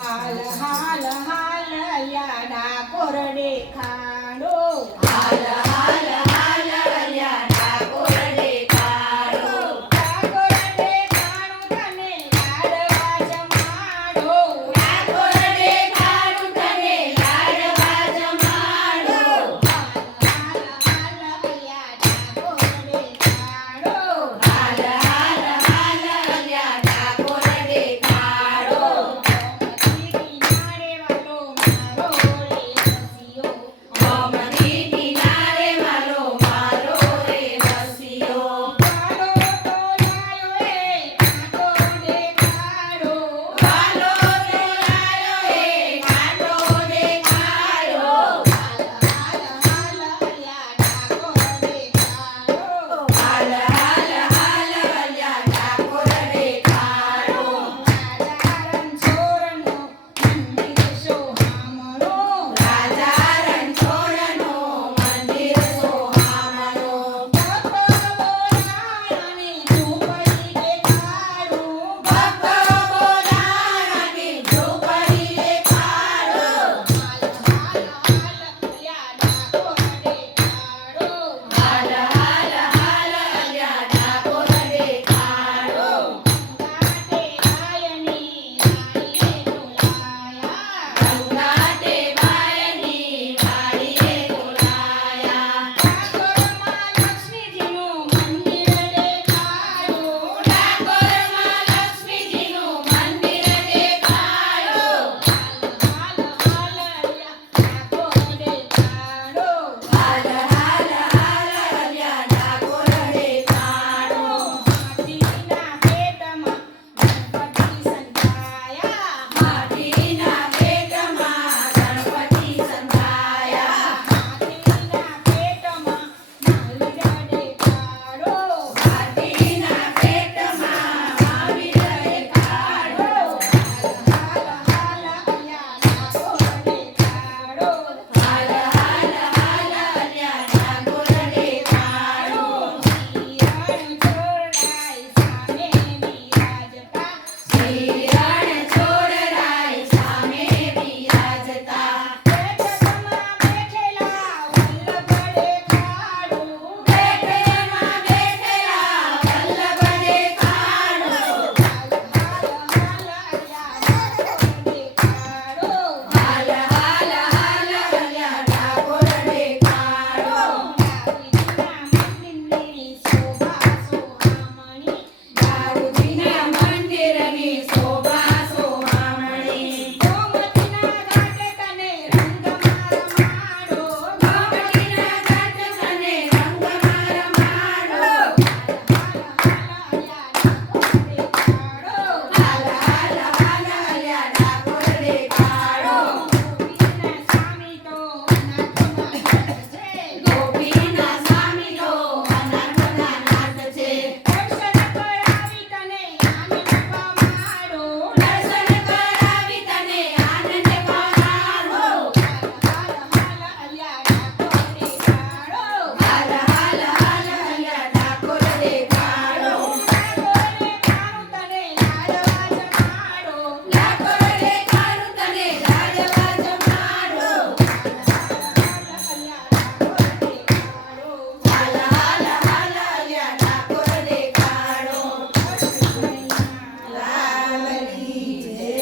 હાલ હાલ હાલ યાડા કોરડે ખા